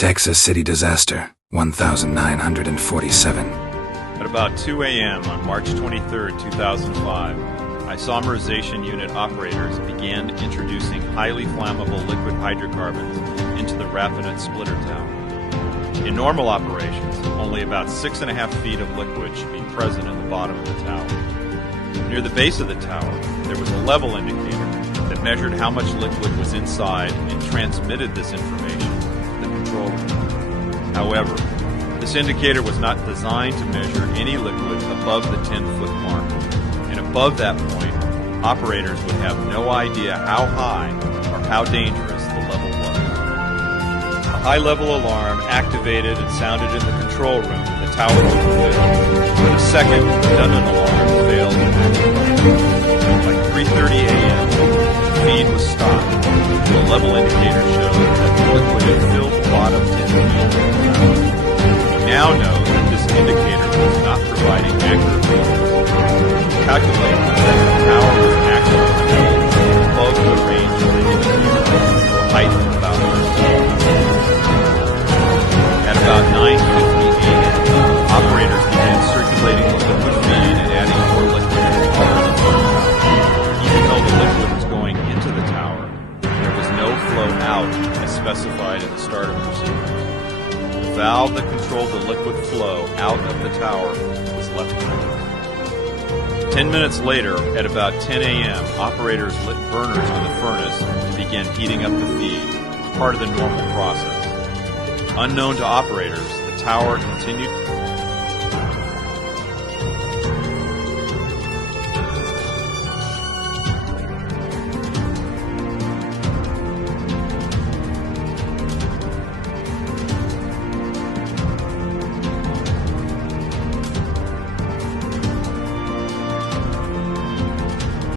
Texas City Disaster, 1947. At about 2 a.m. on March 23, 2005, isomerization unit operators began introducing highly flammable liquid hydrocarbons into the raffinate splitter tower. In normal operations, only about 6.5 feet of liquid should be present in the bottom of the tower. Near the base of the tower, there was a level indicator that measured how much liquid was inside and transmitted this information to the control room. However, this indicator was not designed to measure any liquid above the 10-foot mark, and above that point, operators would have no idea how high or how dangerous the level was. A high-level alarm activated and sounded in the control room and the tower was lit, but a second redundant alarm failed to activate. By 3:30 a.m., the feed was stopped, and the level indicator showed that the liquid had filled the bottom 10 feet of the tower. We now know that this indicator was not providing accurate readings. Calculated that the tower was actually above the range of the indicator, or height of about 13 feet. At about 9:50 a.m., operators began circulating the liquid feed and adding more liquid to the already filled tower. Even though the liquid was going into the tower, there was no flow out as specified in the startup procedure. The valve that controlled the liquid flow out of the tower was left open. 10 minutes later, at about 10 a.m., operators lit burners on the furnace to begin heating up the feed, part of the normal process. Unknown to operators, the tower continued